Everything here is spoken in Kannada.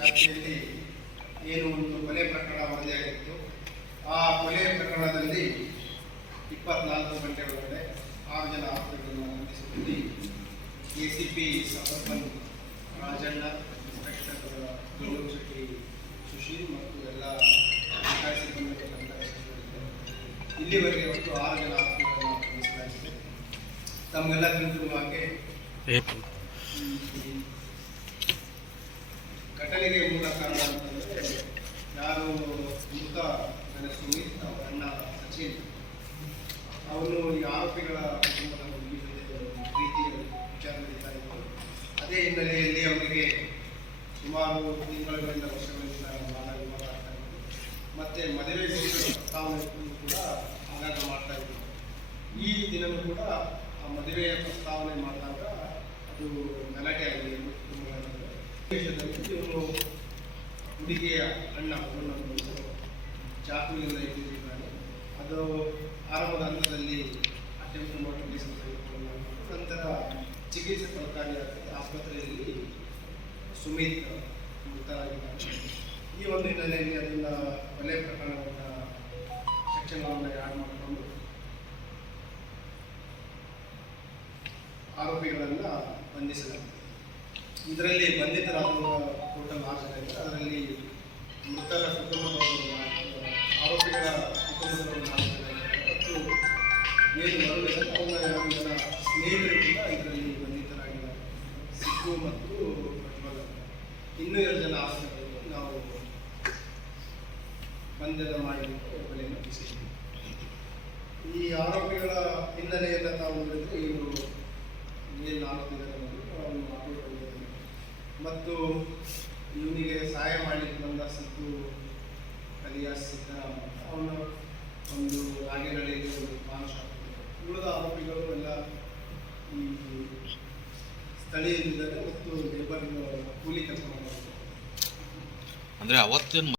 ವ್ಯಾಪ್ತಿಯಲ್ಲಿ ಏನು ಒಂದು ಕೊಲೆ ಪ್ರಕರಣ ವರದಿಯಾಗಿತ್ತು ಆ ಕೊಲೆ ಪ್ರಕರಣದಲ್ಲಿ ಇಪ್ಪತ್ನಾಲ್ಕು ಗಂಟೆ ಒಳಗಡೆ ಆರು ಜನ ಆರೋಪಿಗಳನ್ನು ಬಂಧಿಸಿದಲ್ಲಿ A C P suburban Rajanna inspector Gaurav Shetty Sushil ಮತ್ತು ಎಲ್ಲ ಅಧಿಕಾರಿ ಕರೆಸಿಕೊಂಡಿದ್ದೆ ಇಲ್ಲಿವರೆಗೆ ಒಟ್ಟು ಆರು ಜನ ಆರೋಪಿಗಳನ್ನು ಬಂಧಿಸಲಾಗಿದೆ. ತಮ್ಮೆಲ್ಲ ತಿಳಿದಿರುವ ಹಾಗೆ ಘಟನೆಗೆ ಮೂಲ ಕಾರಣ ಅಂತಂದರೆ ಯಾರು ಮೃತ ನನ್ನ ಸುಮಿತ್ ಅವರ ಅಣ್ಣ ಸಚಿನ್. ಅವನು ಈ ಆರೋಪಿಗಳ ಕುಟುಂಬದ ಪ್ರೀತಿಯ ವಿಚಾರ ನಡೀತಾ ಇತ್ತು. ಅದೇ ಹಿನ್ನೆಲೆಯಲ್ಲಿ ಅವರಿಗೆ ಸುಮಾರು ತಿಂಗಳುಗಳಿಂದ ವರ್ಷಗಳಿಂದ ಬಾಲ ವಿವಾದ ಆಗ್ತಾ ಇತ್ತು. ಮತ್ತೆ ಮದುವೆ ಪ್ರಸ್ತಾವನೆ ಕೂಡ ಆಗಾಗ ಮಾಡ್ತಾ ಇದ್ದರು ಈ ದಿನವೂ ಕೂಡ ಆ ಮದುವೆಯ ಪ್ರಸ್ತಾವನೆ ಮಾಡಿದಾಗ ಅದು ಹುಡುಗಿಯ ಅಣ್ಣ ಚಾಕುವಿನಿಂದ ಇಟ್ಟಿದ್ದಾನೆ ಅದು ಆರಂಭದ ಹಂತದಲ್ಲಿ ಅಟೆಂಪ್ಟ್ ಮಾಡಿ. ನಂತರ ಚಿಕಿತ್ಸೆ ಫಲಕಾರಿಯಾಗಿ ಆಸ್ಪತ್ರೆಯಲ್ಲಿ ಸುಮಿತ್ ಮೃತರಾಗಿದ್ದಾರೆ ಈ ಒಂದು ಹಿನ್ನೆಲೆಯಲ್ಲಿ ಅದನ್ನ ಕೊಲೆ ಪ್ರಕರಣವನ್ನು ಸೆಕ್ಷನ್ಗಳನ್ನು ಯಾರು ಮಾಡಿಕೊಂಡು ಆರೋಪಿಗಳನ್ನು ಬಂಧಿಸಲಾಗಿದೆ ಇದರಲ್ಲಿ ಬಂಧಿತರ ಟೋಟಲ್ ಆರು ಅದರಲ್ಲಿ ಮೃತರ ಕುಟುಂಬದವರು ಆರೋಪಿಗಳ ಕುಟುಂಬದವರು ನಾಲ್ಕು ಮತ್ತು ಏನು ಮರಳಿದ್ದಾರೆ ಅವರ ಸ್ನೇಹಿತರು ಕೂಡ ಇದರಲ್ಲಿ ಬಂಧಿತರಾಗಿಲ್ಲ ಸಿಕ್ಕು ಮತ್ತು ಇನ್ನೂ ಎರಡು ಜನ ಆರೋಪಿಗಳು ನಾವು ಬಂಧನ ಮಾಡಲಿಕ್ಕೆ ಬೆಲೆ ಬೀಸಿದ್ದೀವಿ ಈ ಆರೋಪಿಗಳ ಹಿನ್ನೆಲೆಯನ್ನು ತಾವು ಇವರು ಏನು ನಾಲ್ಕು ಅವರು ಆರೋಪಿಗಳಿದ್ದಾರೆ. ಮತ್ತು ಇವನಿಗೆ ಸಹಾಯ ಮಾಡಲಿಕ್ಕೆ ಬಂದ ಸಿದ್ದು ಅಲಿಯಾಸ್ ಸಿದ್ದರಾಮ ಅವನು ಒಂದು ರಾಗೇನಹಳ್ಳಿಯಲ್ಲಿ ಒಂದು ಪಾನ್ ಶಾಪ್. ಉಳಿದ ಆರೋಪಿಗಳು ಎಲ್ಲ ಈ ಸ್ಥಳೀಯರಿದ್ದಾರೆ ಮತ್ತು ಲೇಬರ್ ಕೂಲಿ ಕೆಲಸ ಮಾಡಬೇಕು ಅಂದ್ರೆ ಅವತ್ತಿನ